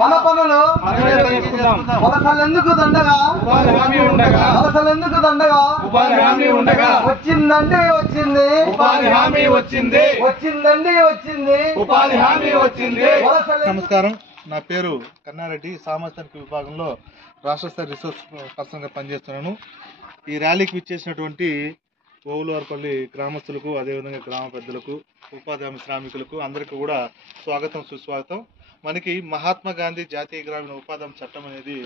మన పనులు వలసలెందుకు దండగా వలసలెందుకు దండగా వచ్చిందంటే వచ్చింది ఉపాధి హామీ వచ్చింది వచ్చిందండి వచ్చింది ఉపాధి హామీ వచ్చింది. నమస్కారం, నా పేరు కన్నారెడ్డి. సామాజిక విభాగంలో రాష్ట్ర స్థాయి రిసోర్స్ పర్సన్గా పనిచేస్తున్నాను. ఈ ర్యాలీకి విచ్చేసినటువంటి ఓవులవారిపల్లి గ్రామస్తులకు, అదేవిధంగా గ్రామ పెద్దలకు, ఉపాధి హామీ శ్రామికులకు అందరికీ కూడా స్వాగతం సుస్వాగతం. మనకి మహాత్మా గాంధీ జాతీయ గ్రామీణ ఉపాధి హామీ చట్టం అనేది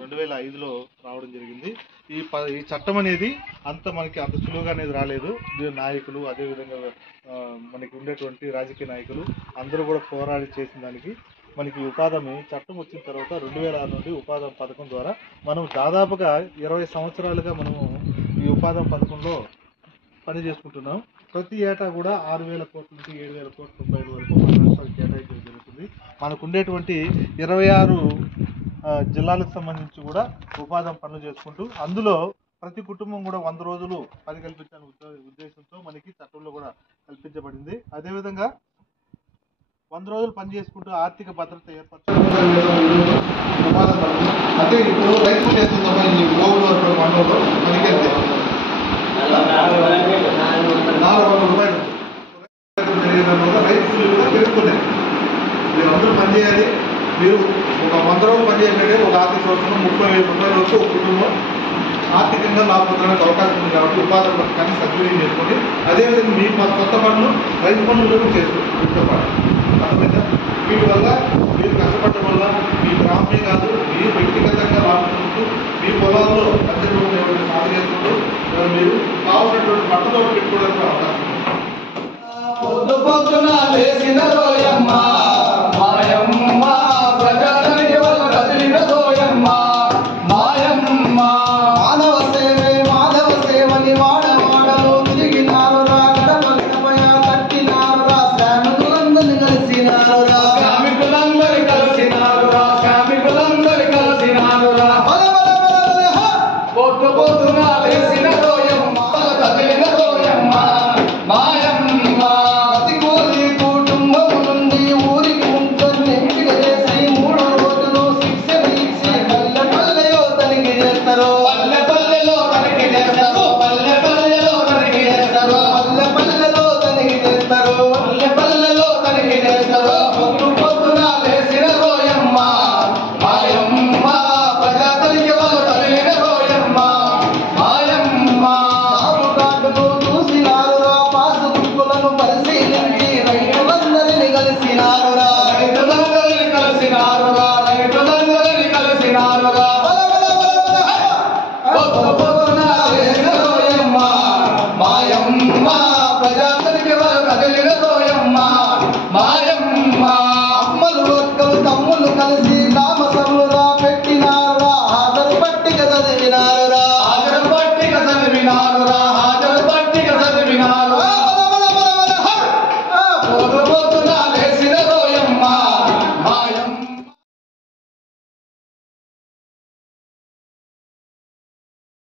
2005లో రావడం జరిగింది. ఈ చట్టం అనేది మనకి అంత సులువుగా అనేది రాలేదు. నాయకులు, అదేవిధంగా మనకి ఉండేటువంటి రాజకీయ నాయకులు అందరూ కూడా పోరాడి చేసిన దానికి మనకి ఉపాధి హామీ చట్టం వచ్చిన తర్వాత 2006 నుండి ఉపాధి హామీ పథకం ద్వారా మనం దాదాపుగా 20 సంవత్సరాలుగా మనము ఈ ఉపాధి హామీ పథకంలో పని చేసుకుంటున్నాం. ప్రతి ఏటా కూడా 6,000 కోట్ల నుంచి 7,000 కోట్ల రూపాయల వరకు మన రాష్ట్రానికి కేటాయించడం జరుగుతుంది. మనకు ఉండేటువంటి 26 జిల్లాలకు సంబంధించి కూడా ఉపాధి హామీ పనులు చేసుకుంటూ అందులో ప్రతి కుటుంబం కూడా 100 రోజులు పని కల్పించాలనే ఉద్దేశంతో మనకి చట్టంలో కూడా కల్పించబడింది. అదేవిధంగా 100 రోజులు పని చేసుకుంటూ ఆర్థిక భద్రత ఏర్పరచాలి. అంటే ఇప్పుడు రైతులు చేస్తున్న ఈ ఓవులవారిపల్లి మండలంలో మనకి 400 రూపాయలు రైతులు కూడా పెరుగుతున్నాయి. మీరు అందరూ పనిచేయాలి. మీరు ఒక 100 రోజులు పనిచేయాలంటే ఒక ఆర్థిక సంవత్సరం 30,000 రూపాయల వరకు ఒక కుటుంబం ఆర్థికంగా లాభపడడానికి అవకాశం ఉంది. కాబట్టి ఉపాధి పథకాన్ని సద్వినియోగం చేసుకోండి. అదేవిధంగా మీ కొత్త పనులు రైతు పనులు కూడా చేసుకోండి. వీటితో పాటు అర్థమైందా? వీటి వల్ల మీరు కష్టపడటం వల్ల మీ గ్రామమే కాదు, మీరు వ్యక్తిగతంగా లాభపడుతూ మీ పొలాల్లో అత్యంత సాగు చేసుకుంటూ మీరు కావాల్సినటువంటి పంటలో పెట్టుకోవడానికి అవకాశం ఉంది. తమ్ముళ్ళు కలిసి నామ తమ్ములుగా పెట్టినారు, ఆధార పట్టిక చదివినారు.